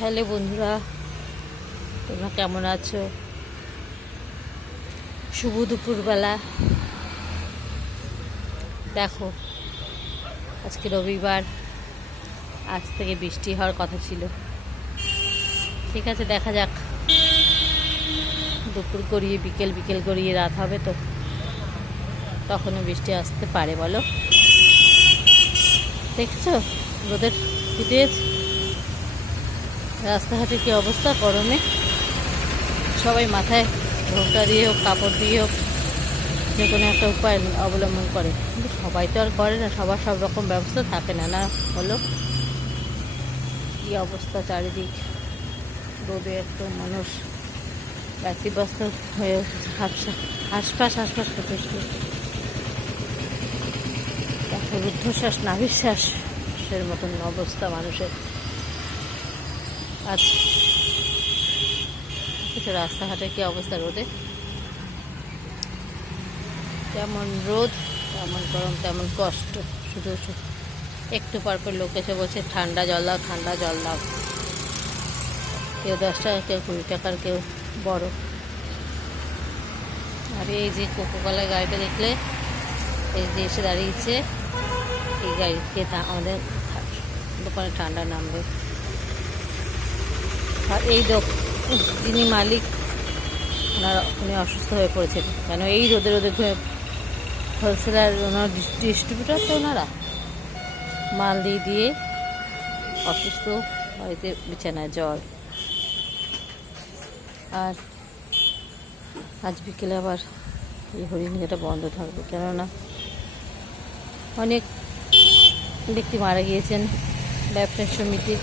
Hello বন্ধুরা, তোমরা কেমন আছো? শুভ দুপুরবেলা। দেখো, আজকে রবিবার, আজ থেকে বৃষ্টি হওয়ার কথা ছিল। ঠিক আছে, দেখা যাক। দুপুর গড়িয়ে বিকেল, বিকেল গড়িয়ে রাত হবে, তো তখনও বৃষ্টি আসতে পারে। বলো, দেখছো রোদের তেজ, রাস্তাঘাটে কী অবস্থা গরমে। সবাই মাথায় ঘোমটা দিয়ে হোক, কাপড় দিয়ে হোক, যে কোনো একটা উপায় অবলম্বন করে, কিন্তু সবাই তো আর করে না। সবার সব রকম ব্যবস্থা থাকে না, না বলো? কী অবস্থা চারিদিক, রোদে একটু মানুষ ব্যতিব্যস্ত হয়ে উঠেছে। হাঁসফাঁস প্রচুর। দেখো, রুদ্ধশ্বাস, নাভিশ্বাসের মতন অবস্থা মানুষের আজ। রাস্তাঘাটে কি অবস্থা রোদে, যেমন রোদ তেমন গরম, তেমন কষ্ট। শুধু একটু পর লোক এসে বলছে ঠান্ডা জল দাও, ঠান্ডা জল দাও। কেউ 10 টাকা, কেউ 20 টাকার, কেউ বড়। আর এই যে কোকোকলার গাড়িটা দেখলে, এই যে এসে দাঁড়িয়েছে, এই গাড়িতে আমাদের দোকানে ঠান্ডা নামবে। আর এই যিনি মালিক, উনি অসুস্থ হয়ে পড়েছেন। কেন? এই রোদে হোলসেলার, ওনার ডিস্ট্রিবিউটার, তো ওনারা মাল দিয়ে অসুস্থ, বাড়িতে বিছানায় জ্বর। আর আজ বিকেলে আবার এই হরিণঘাটা বন্ধ থাকবে, কেননা অনেক ব্যক্তি মারা গিয়েছেন ব্যবসায়ী সমিতির।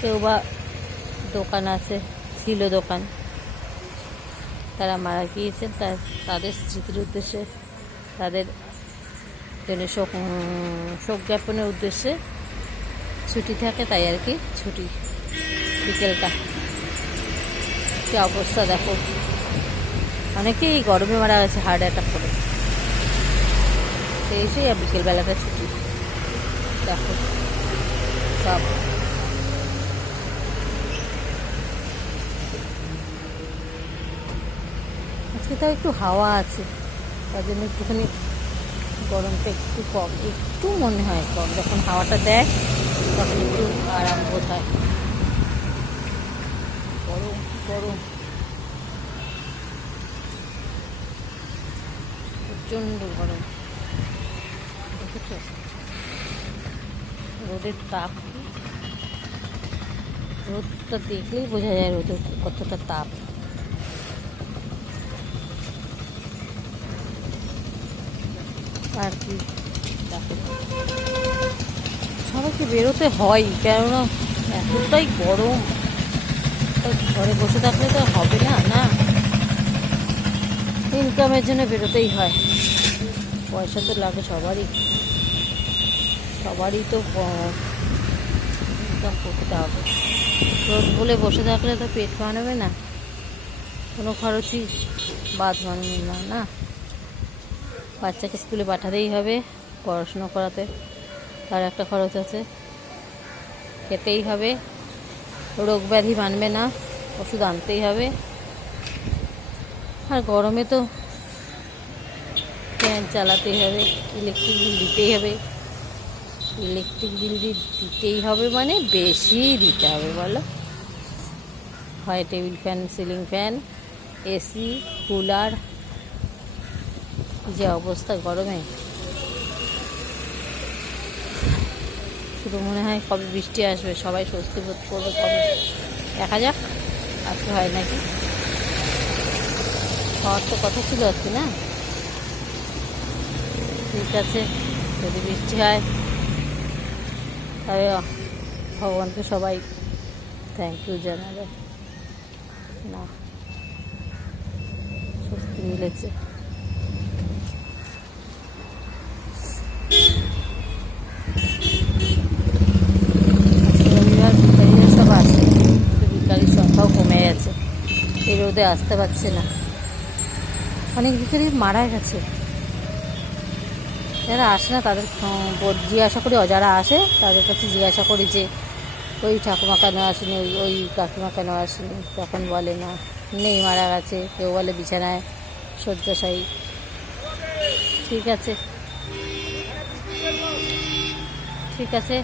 কেউ বা দোকান আছে, ছিল দোকান, তারা মারা গিয়েছেন। তাদের স্মৃতির উদ্দেশ্যে, তাদের জন্য শোক জ্ঞাপনের উদ্দেশ্যে ছুটি থাকে, তাই আর কি ছুটি বিকেলটা। কী অবস্থা দেখো, অনেকেই গরমে মারা গেছে হার্ট অ্যাটাক করে। সেই আর বিকেলবেলাটা ছুটি। দেখো সব আজকে তাও একটু হাওয়া আছে, তার জন্য একটুখানি গরমটা একটু কম, একটু মনে হয় কম। যখন হাওয়াটা দেয় তখন একটু আরাম বোধ হয়। গরম গরম, প্রচণ্ড গরম। দেখেছ রোদের তাপ, রোদটা দেখলেই বোঝা যায় রোদের কতটা তাপ। আর কি, সবাইকে বেরোতে হয়, কেননা এতটাই গরম। ঘরে বসে থাকলে তো হবে না, না, ইনকামের জন্য বেরোতেই হয়। পয়সা তো লাগে সবারই তো ইনকাম করতে হবে। রোদ বলে বসে থাকলে তো পেট মানবে না, কোনো খরচই বাদ মানবে না, না। বাচ্চাকে স্কুলে পাঠাতেই হবে, পড়াশুনো করাতে তার একটা খরচ আছে, খেতেই হবে, রোগ ব্যাধি মানবে না, ওষুধ আনতেই হবে। আর গরমে তো ফ্যান চালাতেই হবে, ইলেকট্রিক বিল দিতেই হবে। ইলেকট্রিক বিল দিতেই হবে মানে বেশি দিতে হবে, বলো? হয় table fan, ceiling fan, AC, cooler. যে অবস্থা গরমে, শুধু মনে হয় কবে বৃষ্টি আসবে, সবাই স্বস্তি বোধ করবে কবে। দেখা যাক, আজকে হয় নাকি। হওয়ার তো কথা ছিল আজকে, না? ঠিক আছে, যদি বৃষ্টি হয় তবে ভগবানকে সবাই থ্যাংক ইউ জানাবে, না স্বস্তি মিলেছে। রবিবার বিকালীরা সব আসে, বিকালের সংখ্যাও কমে গেছে, এই রোদে আসতে পারছে না। অনেক বিকালি মারা গেছে, যারা আসে না তাদের জিজ্ঞাসা করি, যারা আসে তাদের কাছে জিজ্ঞাসা করি যে ওই ঠাকুমা কেন আসেনি, ওই ওই কাকিমা কেন আসেনি, তখন বলে না নেই, মারা গেছে, কেউ বলে বিছানায় শয্যাশায়ী। ঠিক আছে, ঠিক আছে,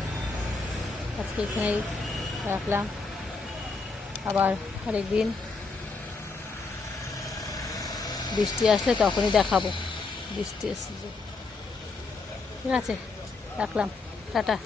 আজকে এখানেই রাখলাম। আবার আরেকদিন বৃষ্টি আসলে তখনই দেখাবো, বৃষ্টি এসেছে। ঠিক আছে, রাখলাম, টাটা।